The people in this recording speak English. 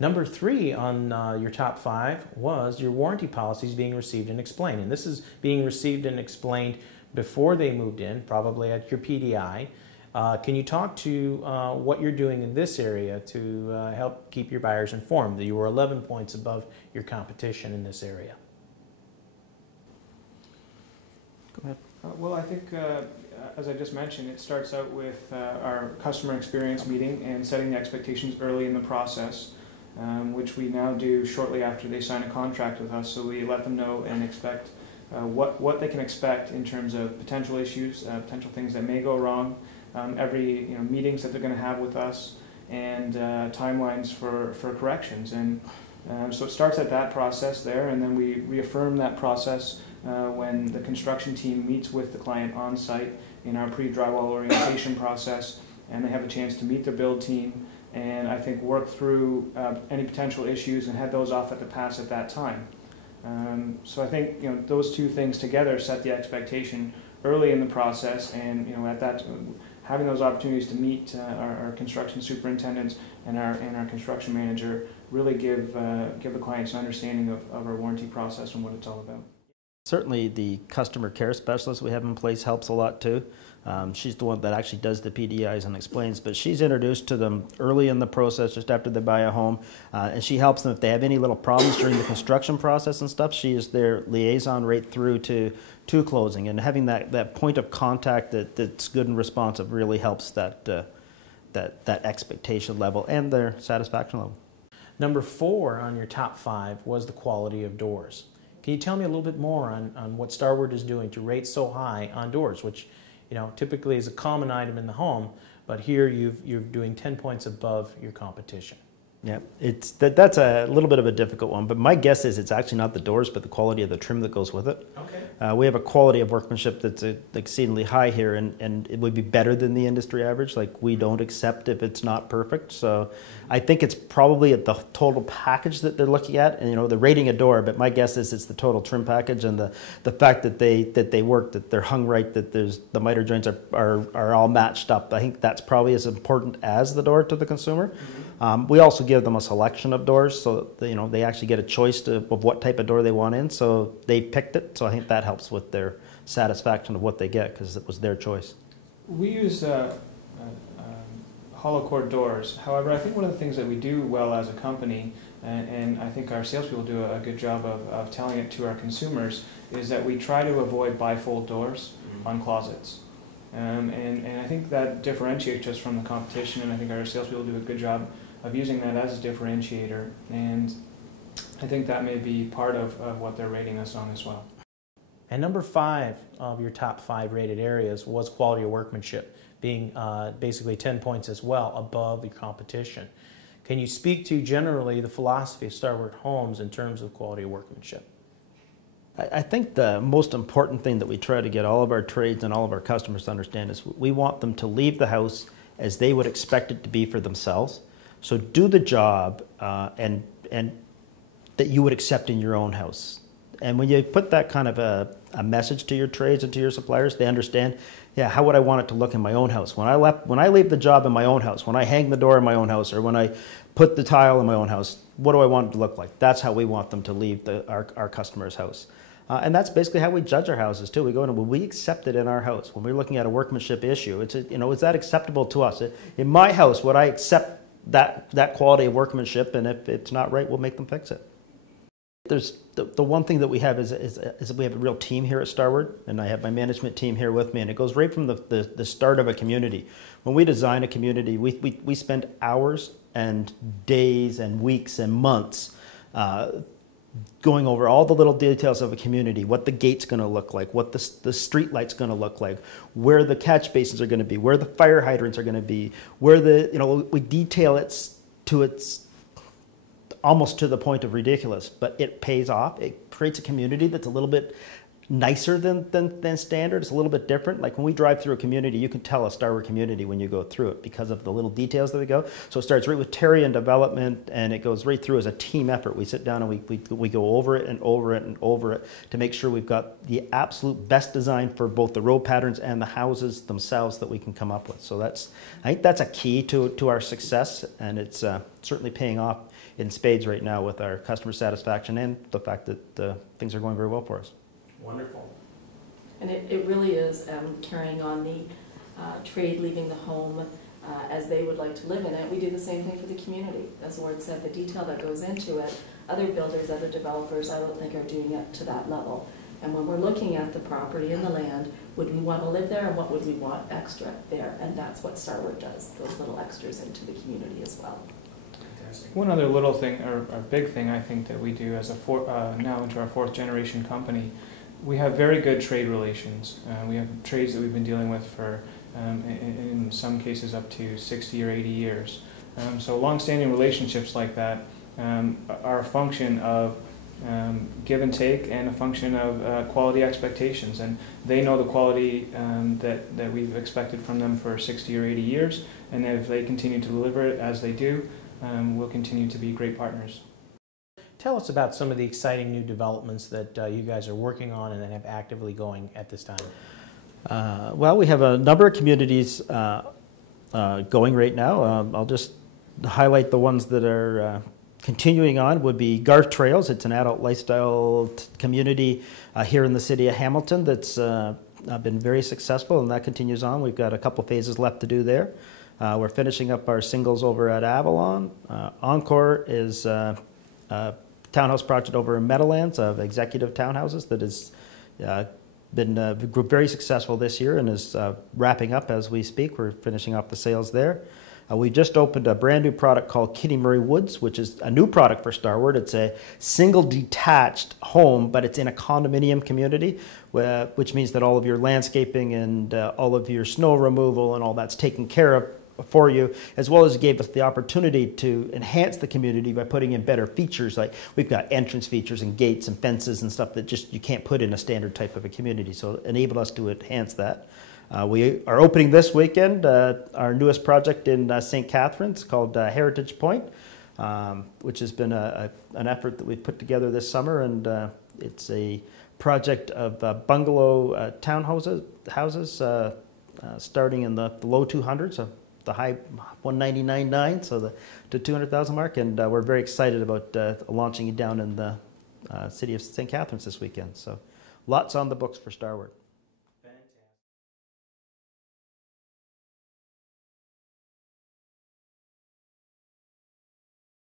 Number 3 on your top 5 was your warranty policies being received and explained. And this is being received and explained before they moved in, probably at your PDI. Can you talk to what you're doing in this area to help keep your buyers informed that you were 11 points above your competition in this area? Go ahead. Well, I think, as I just mentioned, it starts out with our customer experience meeting and setting the expectations early in the process, which we now do shortly after they sign a contract with us. So we let them know and expect what they can expect in terms of potential issues, potential things that may go wrong, every meetings that they're going to have with us, and timelines for corrections. And so it starts at that process there, and then we reaffirm that process when the construction team meets with the client on site in our pre-drywall orientation process, and they have a chance to meet their build team and I think work through any potential issues and head those off at the pass at that time. So I think those two things together set the expectation early in the process, and at that having those opportunities to meet our construction superintendents and our construction manager really give the clients an understanding of our warranty process and what it's all about. Certainly the customer care specialist we have in place helps a lot too. She's the one that actually does the PDIs and explains, but she's introduced to them early in the process, just after they buy a home, and she helps them if they have any little problems during the construction process and stuff. She is their liaison right through to closing, and having that point of contact that's good and responsive really helps that expectation level and their satisfaction level. Number 4 on your top 5 was the quality of doors. Can you tell me a little bit more on what Starward is doing to rate so high on doors, which typically is a common item in the home, but here you're doing 10 points above your competition? Yeah, that's a little bit of a difficult one, but my guess is it's actually not the doors, but the quality of the trim that goes with it. Okay. We have a quality of workmanship that's exceedingly high here, and it would be better than the industry average. Like, we don't accept if it's not perfect. So I think it's probably at the total package that they're looking at, and they're rating a door, but my guess is it's the total trim package and the fact that they work, that they're hung right, that the miter joints are all matched up. I think that's probably as important as the door to the consumer. Mm-hmm. We also give them a selection of doors, so they actually get a choice of what type of door they want in, so they picked it. So I think that helps with their satisfaction of what they get, because it was their choice. We use hollow core doors. However, I think one of the things that we do well as a company, and I think our salespeople do a good job of telling it to our consumers, is that we try to avoid bifold doors on closets. And I think that differentiates us from the competition, and I think our salespeople do a good job of using that as a differentiator, and I think that may be part of what they're rating us on as well. And number 5 of your top 5 rated areas was quality of workmanship, being basically 10 points as well above your competition. Can you speak to generally the philosophy of Starward Homes in terms of quality of workmanship? I think the most important thing that we try to get all of our trades and all of our customers to understand is we want them to leave the house as they would expect it to be for themselves. So do the job and that you would accept in your own house. And when you put that kind of a message to your trades and to your suppliers, they understand, yeah, how would I want it to look in my own house? When I leave the job in my own house, when I hang the door in my own house, or when I put the tile in my own house, what do I want it to look like? That's how we want them to leave our customer's house. And that's basically how we judge our houses too. We go in and we accept it in our house. When we're looking at a workmanship issue, is that acceptable to us? In my house, would I accept that quality of workmanship? And if it's not right, we'll make them fix it. There's the one thing that we have is we have a real team here at Starward, and I have my management team here with me, and it goes right from the start of a community. When we design a community, we spend hours and days and weeks and months going over all the little details of a community, what the gate's going to look like, what the street light's going to look like, where the catch basins are going to be, where the fire hydrants are going to be, where we detail it to its almost to the point of ridiculous, but it pays off. It creates a community that's a little bit nicer than standard. It's a little bit different. Like when we drive through a community, you can tell a Starward community when you go through it because of the little details that we go. So it starts right with Terry and development, and it goes right through as a team effort. We sit down and we go over it and over it and over it to make sure we've got the absolute best design for both the road patterns and the houses themselves that we can come up with. So I think that's a key to our success, and it's certainly paying off in spades right now with our customer satisfaction and the fact that things are going very well for us. Wonderful. And it really is carrying on the trade leaving the home as they would like to live in it. We do the same thing for the community. As Ward said, the detail that goes into it, other builders, other developers, I don't think are doing it to that level. And when we're looking at the property and the land, would we want to live there and what would we want extra there? And that's what Starward does, those little extras into the community as well. Fantastic. One other little thing, or big thing I think that we do as now into our 4th generation company, we have very good trade relations. We have trades that we've been dealing with for, in some cases, up to 60 or 80 years. So long-standing relationships like that are a function of give and take and a function of quality expectations. And they know the quality that we've expected from them for 60 or 80 years. And if they continue to deliver it as they do, we'll continue to be great partners. Tell us about some of the exciting new developments that you guys are working on and that have actively going at this time. Well, we have a number of communities going right now. I'll just highlight the ones that are continuing on. Would be Garth Trails. It's an adult lifestyle community here in the city of Hamilton that's been very successful, and that continues on. We've got a couple phases left to do there. We're finishing up our singles over at Avalon. Encore is townhouse project over in Meadowlands of executive townhouses that has been very successful this year and is wrapping up as we speak. We're finishing up the sales there. We just opened a brand new product called Kitty Murray Woods, which is a new product for Starward. It's a single detached home, but it's in a condominium community, which means that all of your landscaping and all of your snow removal and all that's taken care of for you, as well as it gave us the opportunity to enhance the community by putting in better features. Like we've got entrance features and gates and fences and stuff that just you can't put in a standard type of a community. So it enabled us to enhance that. We are opening this weekend our newest project in St. Catharines called Heritage Point, which has been an effort that we've put together this summer, and it's a project of bungalow townhouses starting in the low 200s, so the high 199.9, so the 200,000 mark, and we're very excited about launching it down in the city of St. Catharines this weekend. So lots on the books for Starward.